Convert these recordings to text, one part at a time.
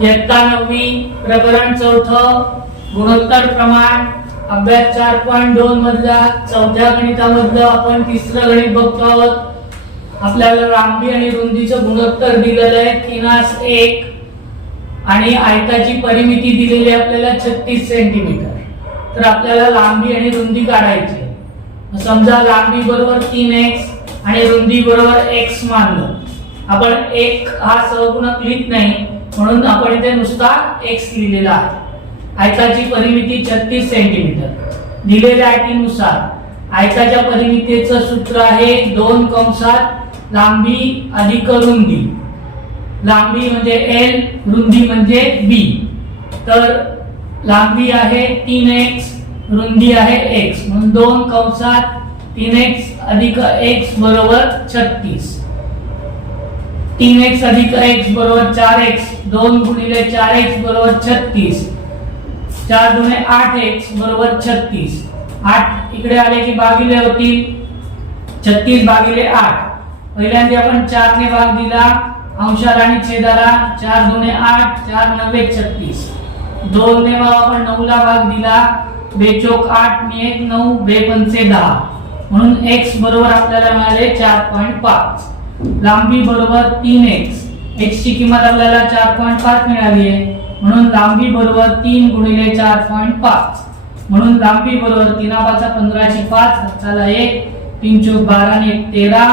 इयत्ता 9वी प्रकरण 4 गुणोत्तर प्रमाण अभ्यास 4.2 मधला चौथ्या गणितामधलं आपण तिसरं गणित बघतो आहोत। आपल्याला लांबी आणि रुंदीचं गुणोत्तर दिलेलं आहे 3:1 आणि आयताची परिमिती दिलेली आहे आपल्याला 36 सेंटीमीटर। तर आपल्याला लांबी आणि रुंदी काढायची आहे। समजा लांबी बरोबर 3x आणि रुंदी बरोबर x मानलं, आपण 1 हा सहगुणक लिहित नाही म्हणून आपण इथे नुसता x लिहिलेला आहे। आयताची परिमिती 36 सेंटीमीटर। दिलेल्या अटीनुसार आयताच्या परिमितीचं सूत्र आहे 2 कंसात लांबी अधिक रुंदी। लांबी म्हणजे l, रुंदी म्हणजे b। तर लांबी आहे 3x, रुंदी आहे x, म्हणून 2 कंसात 3x अधिक x बरोबर 36। 3x अधिक x बरोबर 4x, 2 गुणिले 4x बरोबर 36, 4 दुणे 8x बरोबर 36। 8 इकडे आले की भागिले होतील 36 भागिले 8। पहिल्यांदा आपण 4 ने भाग दिला अंशाला आणि छेदाला, 4 दुणे 8, 4 9 36। 2 ने आपण 9 ला भाग दिला, 2 चौक 8 आणि 1 9, 2 पंचे 10, म्हणून x बरोबर आपल्याला मिळाले 4.5। लांबी बरोबर 3x, x ची किंमत आपल्याला 4.5 मिळाली आहे, म्हणून लांबी बरोबर 3 गुणिले 4.5, म्हणून लांबी बरोबर 3×5 15 = 5, चला 1 3 चौक 12 आणि 1 13,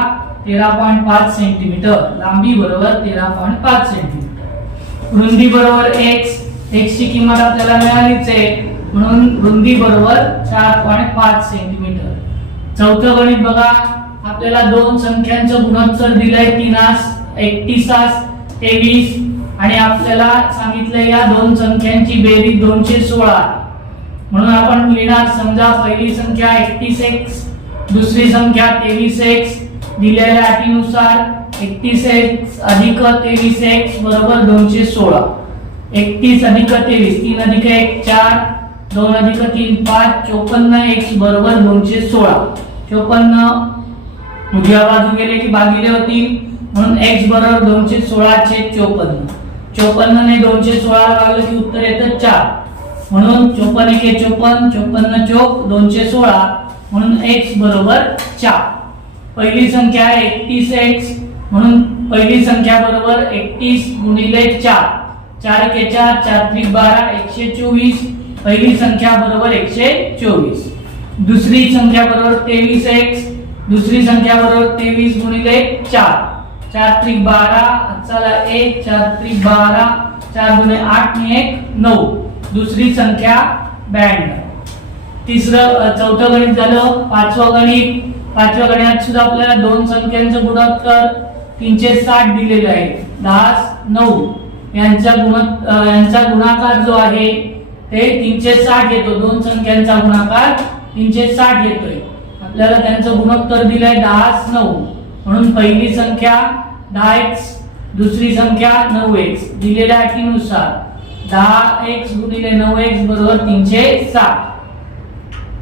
13.5 सेंटीमीटर। लांबी बरोबर 13.5 सेंटीमीटर। रुंदी बरोबर x, x ची किंमत आपल्याला मिळालीच आहे, म्हणून रुंदी बरोबर 4.5 सेंटीमीटर। चौथं गणित बघा, आपल्याला दोन संख्यांचं गुणोत्तर दिलंय 3:31 23 आणि आपल्याला सांगितलंय या दोन संख्यांची बेरीज 216, म्हणून आपण लिहिणार समजा पहिली संख्या 31x, दुसरी संख्या 23x। दिलेल्या अटीनुसार 31x अधिक 23x बरोबर 216। 31 अधिक 23, 3 अधिक 1 4, 2 अधिक 3 5, 54x बरोबर 216। 54 उजव्या बाजू गेले की भागिले होतील, म्हणून x बरोबर 216/54। 54 ने 216 भागलं की उत्तर येतं 4, म्हणून 54 × 1 54, 54 चौक 216, म्हणून x बरोबर 4। पहिली संख्या आहे 31x, म्हणून पहिली संख्या बरोबर 31 गुणिले 4, 4 × 4 4 × 12 124, पहिली संख्या बरोबर 124। दुसरी संख्या बरोबर 23x, दुसरी संख्या बरोबर 23 गुणिले 4, 4 × 12, चला 1 4 × 12, 4 दुणे 8 आणि 1 9, दुसरी संख्या 92। तिसरं चौथं गणित झालं। पाचवं गणित, पाचव्या गणितात सुद्धा आपल्याला दोन संख्यांचं गुणोत्तर 360 दिलेलं आहे। 10 9 यांचा गुणाकार जो आहे ते 360 येतो। दोन संख्यांचा गुणाकार 360 येतोय। आपल्याला त्यांचं गुणोत्तर दिलंय 10 9, म्हणून पहिली संख्या 10x, दुसरी संख्या 9x। दिलेल्या अटीनुसार 10x गुणिले 9x बरोबर 360।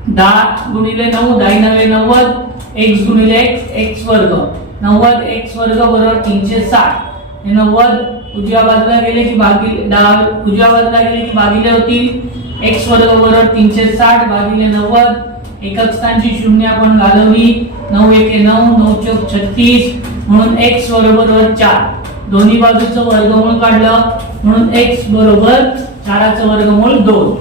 10 गुणिले 9 10 9 90, x गुणिले x x वर्ग 90, x वर्ग बरोबर 360। हे 90 उजव्या बाजूला गेले की उजव्या बाजूला गेले की भागिले होतील, x वर्ग बरोबर 360 भागिले 90, एकक स्थानची शून्य आपण घालवली, 9 1 9, 9 चौक 36, म्हणून x बरोबर 4। दोन्ही बाजूचं वर्गमूळ काढलं, म्हणून x बरोबर 4चं वर्गमूळ 2।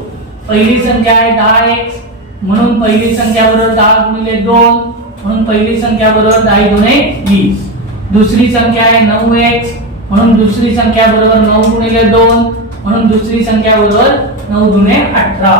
पहिली संख्या आहे 10x, म्हणून पहिली संख्या बरोबर 10 गुणिले 2, म्हणून पहिली संख्या बरोबर 10 दुणे 20। दुसरी संख्या आहे 9x, म्हणून दुसरी संख्या बरोबर 9 गुणिले 2, म्हणून दुसरी संख्या बरोबर 9 दुणे 18।